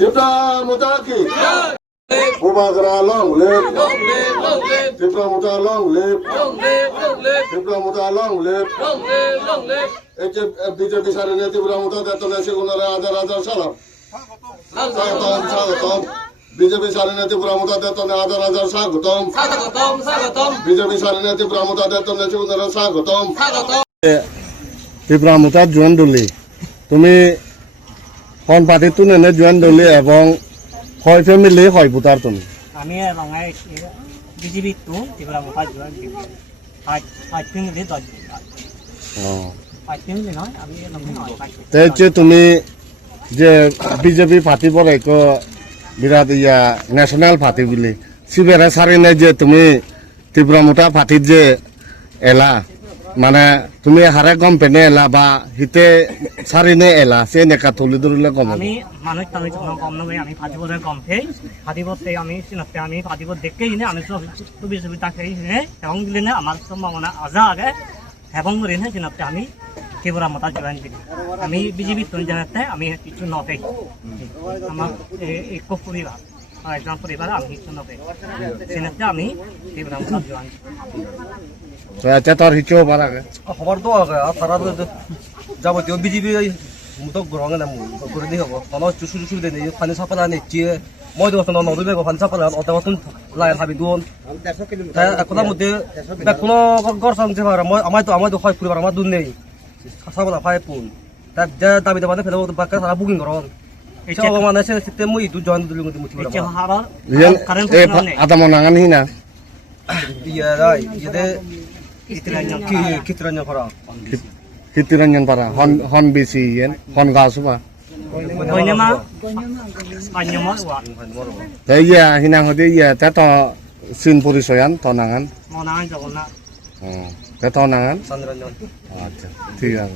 ত্রিপুরা মোটা কি Umagra long live, Tripura Muta long live, Tripura Muta long live, BJP Sarine Tripura Muta Datana Segunara Adar Salam. Sagatom, BJP Sarine Tripura Muta Datana Adar Sagatom, BJP Sarine Tripura Muta Datana Segunara Sagatom. Tripura Muta join doli. তুমি কোন party তুনে join দলি এবং হয় family হয় voter তুমি আমি এবং BJP তো ত্রিপুরা মোটা জয়েন দিই আই ফ্যামিলি দল আই ফ্যামিলি নয় আমি তাই যে তুমি যে বিজেপি পার্টি পরে কো বিরাট ইয়া ন্যাশনাল পার্টি বলি সিবেরা সারি নাই যে তুমি ত্রিপুরা মোটা পার্টি যে এলা মানে তুমি হারে গম পেনে এলা বা হিতে সারিনে এলা সে নেকা তুলি ধরলে গম আমি মানুষ আমি যখন গম নবে আমি ফাটিবলে গম পেই ফাটিবতে আমি সিনতে আমি ফাটিব দেখেই নে আমি সব বিজেপি তাকেই নে এবং দিলে না আমার সম্ভাবনা আজা আগে এবং মরে না সিনতে আমি ত্রিপুরা মোটা জয়েন দিই আমি বিজেপি তুন জানাতে আমি কিছু নবে আমার এক পরিবার একজন পরিবার আমি কিছু নবে সিনতে আমি ত্রিপুরা মোটা জয়েন আচ্ছা তোর হিচো পারাগে খবর তো আগে তারা যাবতীয় বিজেপি মতো গ্রহণ না করে দিয়ে হবো তখন সুযোগ দেয় ফানি সাপালা নিচ্ছে মই দোকান নদী বেগ ফানি সাপালা অত মতন লাই ভাবি দুন একটার মধ্যে কোনো ঘর সামছে মই আমার তো হয় পরিবার আমার দুন নেই সাপালা ফাই পুন তার যা দাবি দাবানে ফেলে বাক্কা সারা বুকিং করন এইসব মানে সে সিস্টেম মই দু জয়েন দিল মধ্যে মুছি আদা মনাঙ্গান হিনা ইয়া রাই ইয়ে Kitirannya para. Kitirannya para. Hon bisi yen. Hon gasupa. Hanya mah. Hanya mah wah. Tapi ya hinang hodi ya. Tato sin purisoyan tonangan. Mau nangan jangan nak. Oh. Tato nangan. Sandranya. Acha. Tiga.